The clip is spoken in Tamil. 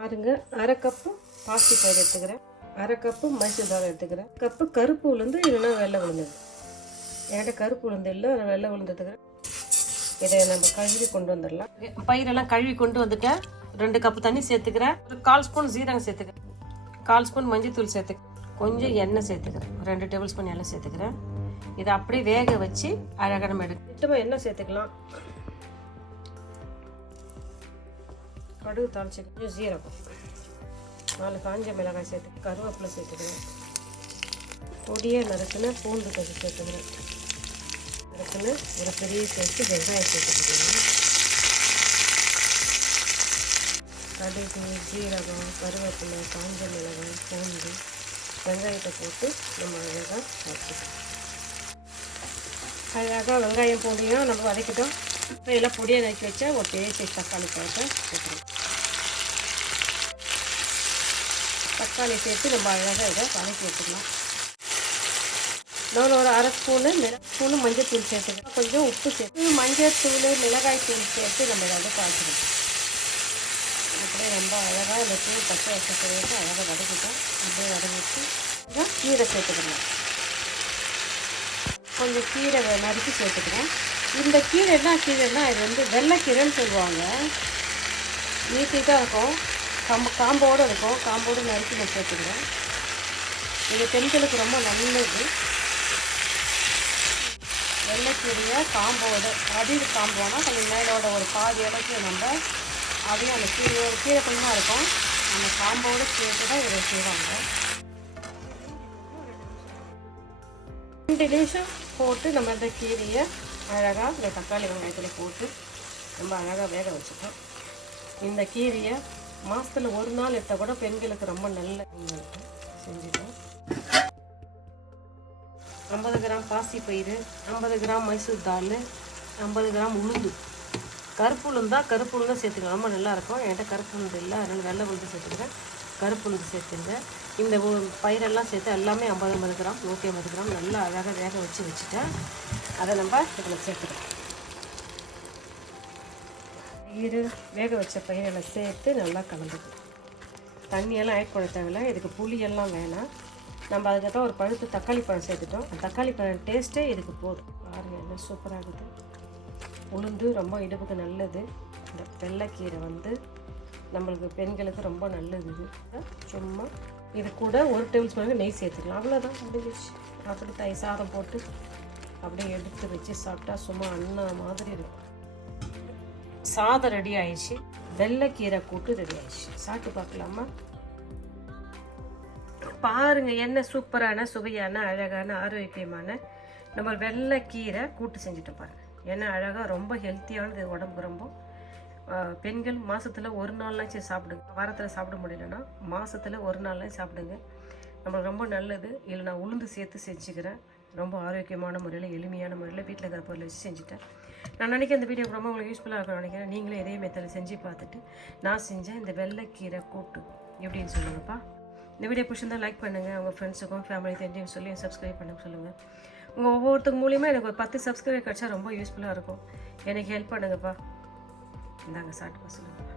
பாருங்க, அரை கப்பு பாசி பயிர் எடுத்துக்கிறேன், அரை கப்பு மைசூர் தால் எடுத்துக்கிறேன், கப்பு கருப்பு உளுந்து இல்லைன்னா வெள்ளை உளுந்து. என்கிட்ட கருப்பு உளுந்து இல்லை, வெள்ளை உளுந்து எடுத்துக்கிறேன். இதை நம்ம கழுவி கொண்டு வந்துடலாம். பயிரெல்லாம் கழுவி கொண்டு வந்துட்டேன். 2 கப்பு தண்ணி சேர்த்துக்கிறேன். ஒரு 1/4 ஸ்பூன் ஜீரகம் சேர்த்துக்கிறேன், 1/4 ஸ்பூன் மஞ்சள் தூள் சேர்த்துக்கிறேன், கொஞ்சம் எண்ணெய் சேர்த்துக்கிறேன், 2 டேபிள் ஸ்பூன் எண்ணெய் சேர்த்துக்கிறேன். இதை அப்படியே வேக வச்சு அழகாக நம்ம எடுத்து எண்ணெய் சேர்த்துக்கலாம். கடுகு தாளிச்சு ஜீரகம், 4 காஞ்ச மிளகாய் சேர்த்து, கருவேப்பிலை சேர்த்துக்கிறேன், பொடியை நறுக்குன்னு பூண்டு கொஞ்சம் சேர்த்துக்கிறேன், நறுக்குன்னு ஒரு பெரிய சேர்த்து வெங்காயம் சேர்த்துக்கிறேன். கடுகு, ஜீரகம், கருவேப்பிலை, காஞ்ச மிளகாய், பூண்டு, வெங்காயத்தை போட்டு நம்ம அழகாக வச்சுக்கலாம். அழகாக வெங்காயம் பூண்டியும் நம்ம வதக்கிட்டோம். இப்போ எல்லாம் பொடியை நறுக்கி வச்சா ஒரு பெரிய சைஸ் தக்காளி பழத்தை சேர்த்துக்கலாம். தக்காளி சேர்த்து நம்ம அழகாக இதை வதக்கி வச்சுக்கலாம். நான் ஒரு அரை ஸ்பூனு மஞ்சள் தூள் சேர்த்துக்கலாம், கொஞ்சம் உப்பு சேர்த்து மஞ்சள் தூள் மிளகாய் தூள் சேர்த்து நம்ம இதை வந்து காய்ச்சிக்கலாம். அப்படியே ரொம்ப அழகாக இந்த தூள் பச்சை வச்சு சேர்த்து அழகாக வதக்கிட்டோம். அப்படியே வதக்கிட்டு கீரை சேர்த்துக்கலாம், கொஞ்சம் கீரை நறுக்கி சேர்த்துக்கிறேன். இந்த கீரை என்ன கீரைன்னா, இது வந்து வெள்ளைக்கீரைன்னு சொல்லுவாங்க. நீட்டாக இருக்கும், காம்போடு இருக்கும். காம்போடு நறுக்கி நான் சேர்த்துக்கிறேன். இது பெண்களுக்கு ரொம்ப நல்லது. வெள்ளைக்கீரையை காம்போடு, அடியில் காம்போனா கொஞ்சம் மேலோட ஒரு பாதி அளவுக்கு நம்ம அதையும் அந்த கீரை கொஞ்சமாக இருக்கும், அந்த காம்போடு சேர்த்து தான் இதை செய்வாங்க. 2 நிமிஷம் போட்டு நம்ம இந்த கீரையை அழகாக இந்த தக்காளி வெங்காயத்தில் போட்டு ரொம்ப அழகாக வேக வச்சுக்கோம். இந்த கீரையை மாதத்தில் 1 நாள் எடுத்தால் கூட பெண்களுக்கு ரொம்ப நல்ல செஞ்சுட்டோம். 50 கிராம் பாசி பயிறு, 50 கிராம் மைசூர் தால், 50 கிராம் உளுந்து. கருப்பு உளுந்தான், கருப்பு உளுந்தை சேர்த்துக்கலாம், ரொம்ப நல்லாயிருக்கும். என்கிட்ட கருப்பு உளுந்து இல்லை, அதனால் வெள்ளை உளுந்து சேர்த்துக்கிறேன். கருப்பு உளுந்து சேர்த்துங்க. இந்த பயிரெல்லாம் சேர்த்து எல்லாமே 50 கிராம் 150 கிராம் நல்லா அழகாக வேக வச்சுட்டேன். அதை நம்ம இதில் சேர்த்துக்கலாம். வேக வச்ச பயிரெல்லாம் சேர்த்து நல்லா கலந்துக்கலாம். தண்ணியெல்லாம் ஆட் பண்ண தேவையில்லை, இதுக்கு புளியெல்லாம் வேணாம். நம்ம அதுக்கப்புறம் ஒரு பழுத்து தக்காளி பழம் சேர்த்துட்டோம். அந்த தக்காளி பழம் டேஸ்ட்டே இதுக்கு போதும். பாருங்கள் எல்லாம் சூப்பராக இருக்குது. உளுந்து ரொம்ப இடுப்புக்கு நல்லது. இந்த வெள்ளைக்கீரை வந்து நம்மளுக்கு பெண்களுக்கு ரொம்ப நல்லது. இது சும்மா இது கூட 1 டேபிள் ஸ்பூனுக்கு நெய் சேர்த்துக்கலாம், அவ்வளோதான், முடிஞ்சிச்சு. அப்படி சாதம் போட்டு அப்படியே எடுத்து வச்சு சாப்பிட்டா சும்மா அண்ணா மாதிரி இருக்கும். சாதம் ரெடி ஆயிடுச்சு, வெள்ளைக்கீரை கூட்டு ரெடி ஆயிடுச்சு. சாப்பிட்டு பார்க்கலாமா? பாருங்க, என்ன சூப்பரான சுவையான அழகான ஆரோக்கியமான நம்ம வெள்ளைக்கீரை கூட்டு செஞ்சுட்டு பாருங்க. ஏன்னா அழகாக ரொம்ப ஹெல்த்தியானது உடம்புக்கு. ரொம்ப பெண்கள் மாதத்தில் 1 நாள்லாச்சும் சாப்பிடுங்க. வாரத்தில் சாப்பிட முடியலன்னா மாதத்தில் 1 நாள்லாம் சாப்பிடுங்க, நம்மளுக்கு ரொம்ப நல்லது. இல்லை நான் உளுந்து சேர்த்து செஞ்சுக்கிறேன், ரொம்ப ஆரோக்கியமான முறையில் எளிமையான முறையில் வீட்டில் இருக்கிற பொருளை வச்சு செஞ்சுட்டேன். நான் நினைக்கிறேன் இந்த வீடியோ ரொம்ப உங்களுக்கு யூஸ்ஃபுல்லாக இருக்கும்னு நினைக்கிறேன். நீங்களே இதே மெத்தடில் செஞ்சு பார்த்துட்டு நான் செஞ்சேன் இந்த வெள்ளைக்கீரை கூட்டு எப்படின்னு சொல்லுங்கப்பா. இந்த வீடியோ பிடிச்சிருந்தால் லைக் பண்ணுங்கள், உங்கள் ஃப்ரெண்ட்ஸுக்கும் ஃபேமிலி தெரிஞ்சவங்க சொல்லி சப்ஸ்கிரைப் பண்ண சொல்லுங்கள். உங்கள் ஒவ்வொருத்தருக்கு மூலியமாக எனக்கு ஒரு 10 சப்ஸ்கிரைபர் கிடச்சா ரொம்ப யூஸ்ஃபுல்லாக இருக்கும். எனக்கு ஹெல்ப் பண்ணுங்கப்பா. இந்தாங்க சாப்பிட்டு சொல்லுங்கள்.